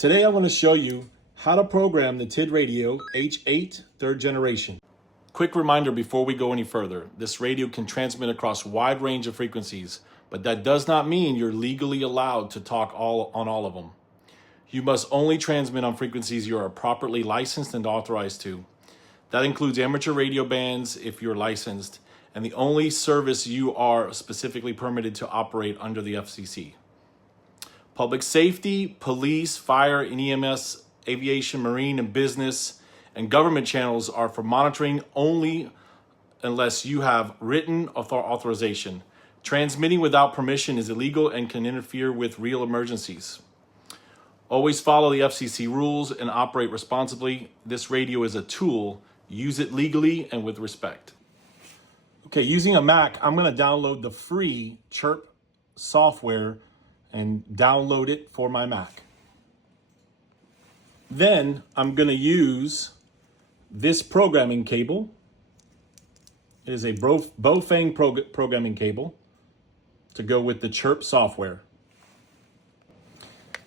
Today I want to show you how to program the TIDRADIO H8 3rd generation. Quick reminder before we go any further, this radio can transmit across a wide range of frequencies, but that does not mean you're legally allowed to talk on all of them. You must only transmit on frequencies you are properly licensed and authorized to. That includes amateur radio bands if you're licensed, and the only service you are specifically permitted to operate under the FCC. Public safety, police, fire, and EMS, aviation, marine, and business, and government channels are for monitoring only unless you have written authorization. Transmitting without permission is illegal and can interfere with real emergencies. Always follow the FCC rules and operate responsibly. This radio is a tool. Use it legally and with respect. Okay, using a Mac, I'm going to download the free CHIRP software and download it for my Mac. Then I'm going to use this programming cable. It is a baofeng programming cable to go with the CHIRP software.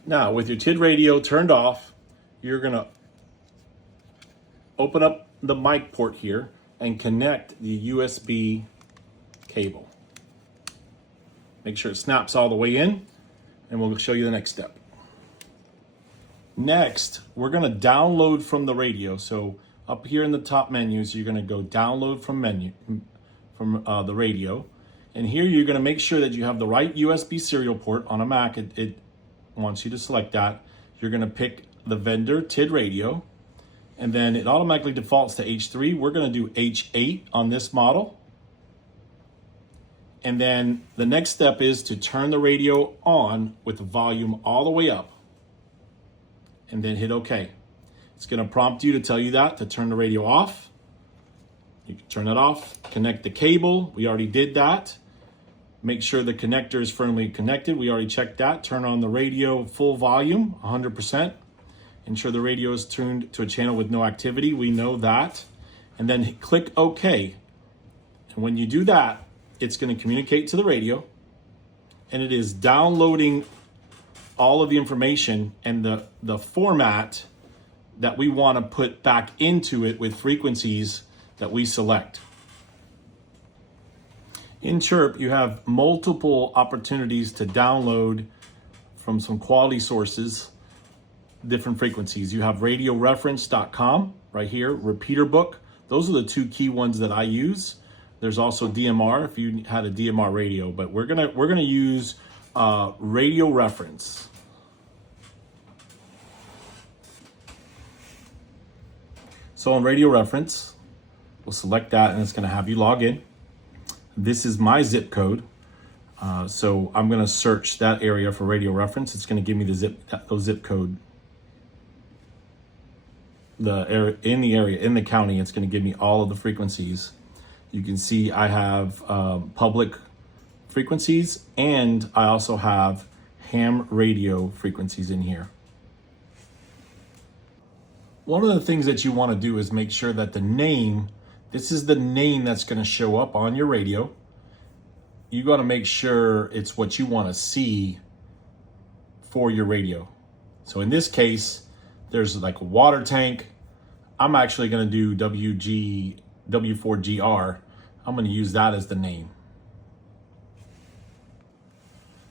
Now, with your TID radio turned off, you're going to open up the mic port here and connect the USB cable. Make sure it snaps all the way in, and we'll show you the next step. Next, we're going to download from the radio. So up here in the top menus, you're going to go download from the radio. And here you're going to make sure that you have the right USB serial port on a Mac. It wants you to select that. You're going to pick the vendor TID radio, and then it automatically defaults to H3. We're going to do H8 on this model. And then the next step is to turn the radio on with the volume all the way up, and then hit OK. It's going to prompt you to tell you that to turn the radio off. You can turn it off, connect the cable. We already did that. Make sure the connector is firmly connected. We already checked that. Turn on the radio full volume, 100%. Ensure the radio is tuned to a channel with no activity. We know that. And then click OK. And when you do that, it's going to communicate to the radio, and it is downloading all of the information and the format that we want to put back into it with frequencies that we select. In CHIRP, you have multiple opportunities to download from some quality sources different frequencies. You have radioreference.com right here, repeater book. Those are the two key ones that I use. There's also DMR if you had a DMR radio, but we're gonna use radio reference. So on radio reference, we'll select that, and it's gonna have you log in. This is my zip code, so I'm gonna search that area for radio reference. It's gonna give me the zip code. In the county, it's gonna give me all of the frequencies. You can see I have public frequencies, and I also have ham radio frequencies in here. One of the things that you want to do is make sure that the name, this is the name that's going to show up on your radio. You got to make sure it's what you want to see for your radio. So in this case, there's like a water tank. I'm actually going to do W4GR. I'm going to use that as the name.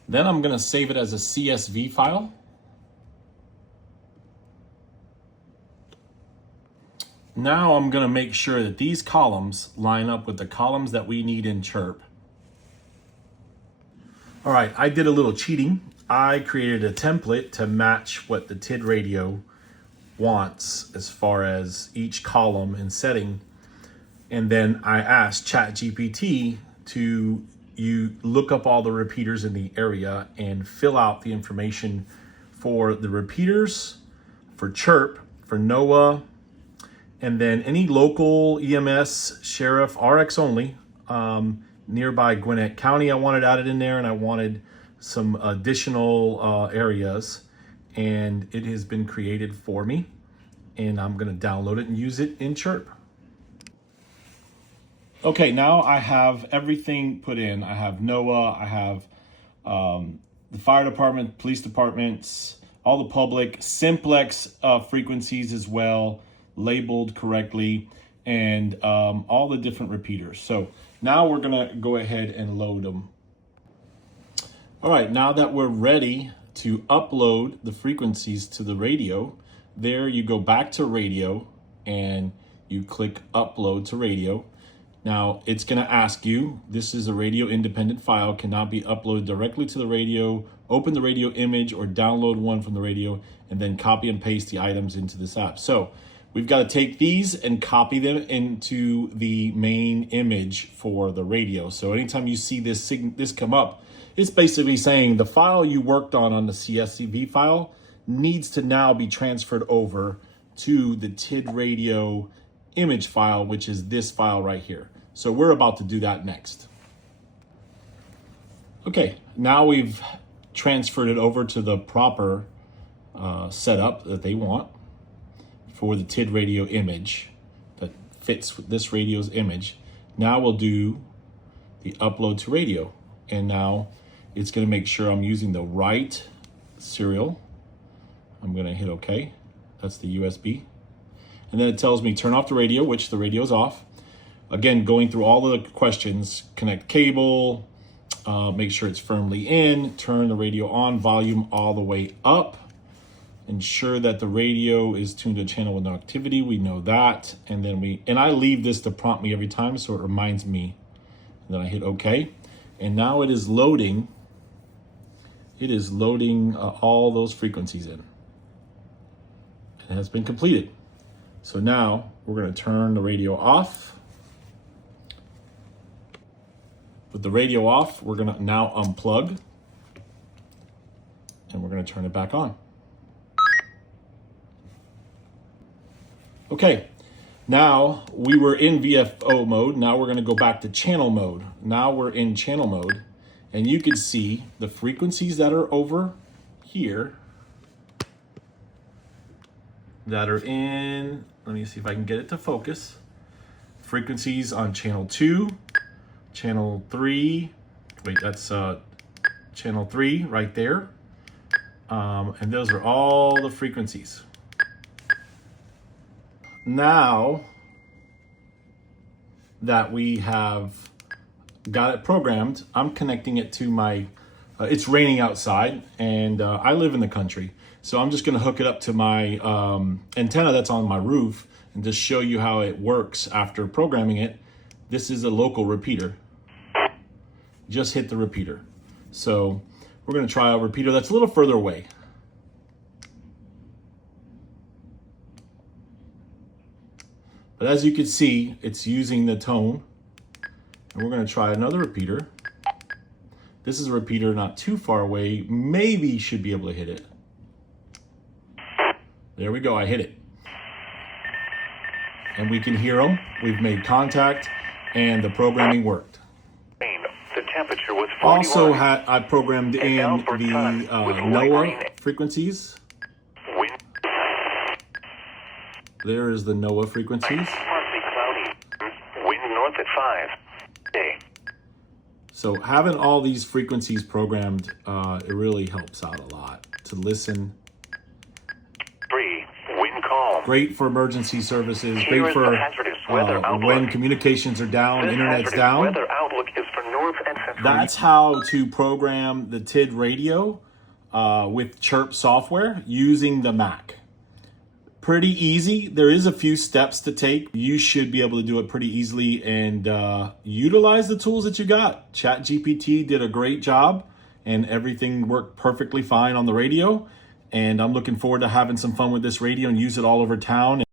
Then I'm going to save it as a CSV file. Now I'm going to make sure that these columns line up with the columns that we need in CHIRP. All right, I did a little cheating. I created a template to match what the TID radio wants as far as each column and setting. And then I asked ChatGPT to look up all the repeaters in the area and fill out the information for the repeaters, for CHIRP, for NOAA, and then any local EMS, sheriff, RX only, nearby Gwinnett County I wanted added in there, and I wanted some additional areas, and it has been created for me, and I'm gonna download it and use it in CHIRP. Okay, now I have everything put in. I have NOAA, I have the fire department, police departments, all the public Simplex frequencies as well, labeled correctly, and all the different repeaters. So now we're gonna go ahead and load them. All right, now that we're ready to upload the frequencies to the radio, there you go back to radio and you click upload to radio. Now it's gonna ask you, this is a radio independent file, cannot be uploaded directly to the radio, open the radio image or download one from the radio, and then copy and paste the items into this app. So we've got to take these and copy them into the main image for the radio. So anytime you see this come up, it's basically saying the file you worked on the CSV file needs to now be transferred over to the TIDRADIO image file, which is this file right here. So we're about to do that next. Okay, now we've transferred it over to the proper setup that they want for the TIDRADIO image that fits with this radio's image. Now we'll do the upload to radio. And now it's gonna make sure I'm using the right serial. I'm gonna hit okay. That's the USB. And then it tells me turn off the radio, which the radio is off. Again, going through all the questions, connect cable, make sure it's firmly in, turn the radio on, volume all the way up, ensure that the radio is tuned to a channel with no activity. We know that. And then I leave this to prompt me every time, so it reminds me. And then I hit okay. And now it is loading. It is loading all those frequencies in. It has been completed. So now we're going to turn the radio off. With the radio off, we're going to now unplug. And we're going to turn it back on. Okay, now we were in VFO mode. Now we're going to go back to channel mode. Now we're in channel mode. And you can see the frequencies that are over here that are in, let me see if I can get it to focus. Frequencies on channel 2, channel 3, wait, that's channel 3 right there. And those are all the frequencies. Now that we have got it programmed, I'm connecting it to my, it's raining outside and I live in the country. So I'm just gonna hook it up to my antenna that's on my roof and just show you how it works after programming it. This is a local repeater. Just hit the repeater. So we're gonna try a repeater that's a little further away. But as you can see, it's using the tone. And we're gonna try another repeater. This is a repeater not too far away. Maybe you should be able to hit it. There we go, I hit it. And we can hear them. We've made contact and the programming worked. The temperature was 41. Also, I programmed in the NOAA frequencies. Wind. There is the NOAA frequencies. Partly cloudy. Wind north at 5. Day. So having all these frequencies programmed, it really helps out a lot to listen. 3. Wind calm. Great for emergency services. Here Great is for the hazardous weather outlook. when communications are down, This internet's hazardous down. weather outlook is for north and central. That's how to program the TIDRADIO with CHIRP software using the Mac. Pretty easy. There is a few steps to take. You should be able to do it pretty easily and utilize the tools that you got. ChatGPT did a great job and everything worked perfectly fine on the radio. And I'm looking forward to having some fun with this radio and use it all over town.